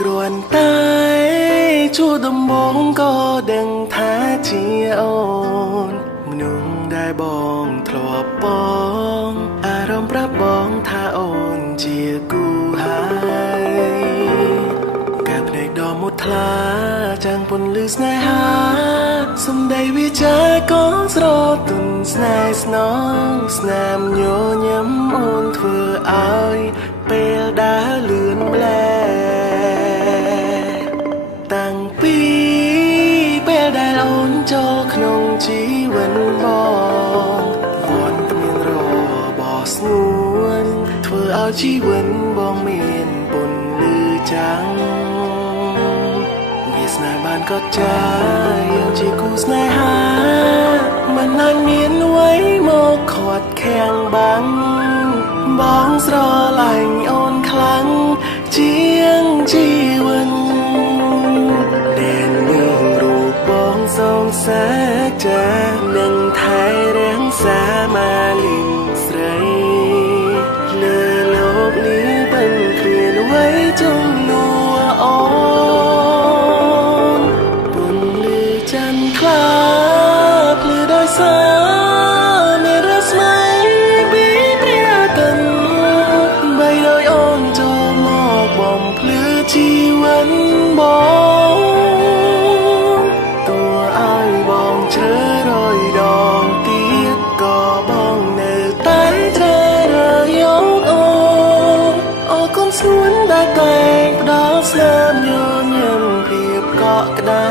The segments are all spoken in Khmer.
គ្រាន់តែជួបដំបូងក៏ដឹងថាជាអូនមនុស្សដែលបងធ្លាប់បងអារម្មណ៍ប្រាប់បងថាអូនជាគូហើយកាភ្នែកដ៏មុតថ្លាចាំងពន្លឺស្នេហាសំដីវាចាក៏ស្រទន់ស្នេហ៍ស្នងស្នាមញញឹមអូនធ្វើឲ្យពេលដើរលឿនម្លែតាំងពីពេលដែលអូនចូលក្នុងជីវិតបងវត្តមានរបស់ស្ងួនធ្វើឲ្យជីវិតបងមានពន្លឺចាំងវាស្នេហ៍បានកត់ចាយើងជាគូស្នេហាមិនអាចមានអ្វីមកខាត់ខាំងបាំងបងស្រឡាញ់អូនខ្លាំងជាងជីវិតដែលមានរូបបងសងសាចានឹងថែរាំងសាមាលីនស្រីលើលោកនេះមិនគ្មានអ្វីជំនួសអូនពន្លឺច័ន្ទខ្លាភ្លឺដោយសារមានរស្មីពីព្រះតន្ទបីដោយអូនចូលមកបំភ្លឺជីវិតបងជ្រើរយដងទៀតក៏បងនៅតែជ្រើរើយកអូនអរគុណស្ងួនដែលតែងផ្ដល់ស្នាមញញឹមភាពកក់ក្ដៅ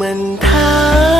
មិនថា